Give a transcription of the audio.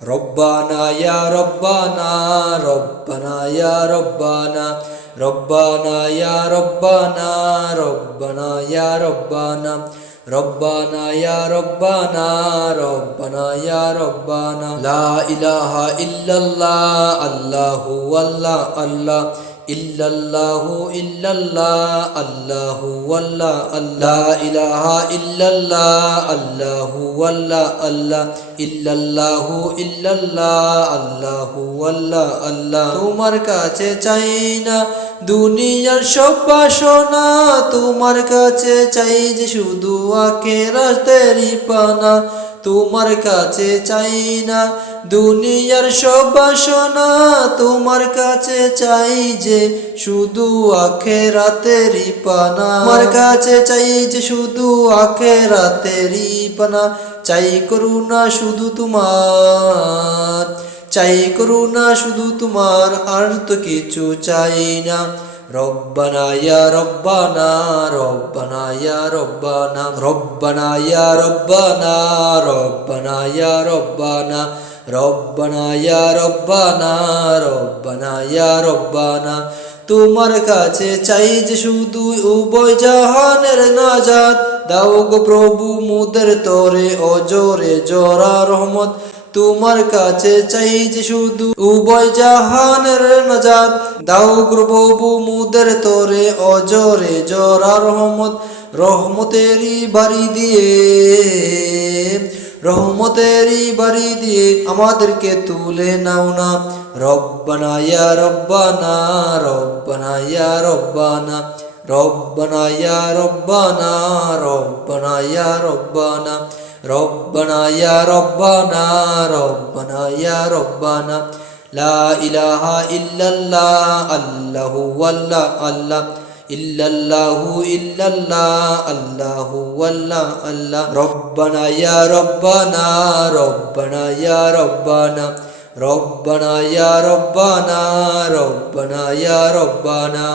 ربنا يا ربنا ربنا يا ربنا ربنا يا ربنا ربنا يا ربنا ربنا يا ربنا ربنا يا ربنا لا إله إلا الله الله والله الله إلا الله إلا الله الله والله لا إله إلا الله الله والله الله إلا الله إلا الله الله والله الله তোমার কাছে চাই না দুনিয়ার সব বাসনা তোমার কাছে চাই যে শুধু আখিরাতেরই পানা তোমার কাছে চাই না দুনিয়ার সব বাসনা তোমার কাছে চাই যে শুধু আখিরাতেরই পানা তোমার কাছে চাই যে শুধু আখিরাতেরই পানা চাই করুণা শুধু তোমার চাই করুণা শুধু তোমার আর তো কিছু চাই না ربنا يا ربنا ربنا يا ربنا ربنا يا ربنا ربنا يا ربنا ربنا يا ربنا ربنا يا ربنا তোমার কাছে চাই যে শুধু উভয় জাহানের নাজাত দাও গো প্রভু মুদের তরে অজরে জরা রহমত তোমার কাছে চাই যে শুধু উভয় জাহানের নাজাত দাও গো প্রভু মুদের তরে অজরে জরা রহমত রহমতেরই বাড়ি দিয়ে রহমতেরই বাড়ি দিয়ে আমাদেরকে তুলে নাও না রব্বানা ইয়া রব্বানা রব্বানা ইয়া রব্বানা রব্বানা ইয়া রব্বানা রব্বানা ইয়া রব্বানা রব্বানা ইয়া রব্বানা রব্বানা ইয়া রব্বানা লা ইলাহা ইল্লাল্লাহ আল্লাহু ওয়াল্লাহ আল্লাহ ইল্লাল্লাহু ইল্লাল্লাহ আল্লাহু ওয়াল্লাহ আল্লাহ রব্বানা ইয়া রব্বানা রব্বানা ইয়া রব্বানা রব্বানা ইয়া রব্বানা রব্বানা ইয়া রব্বানা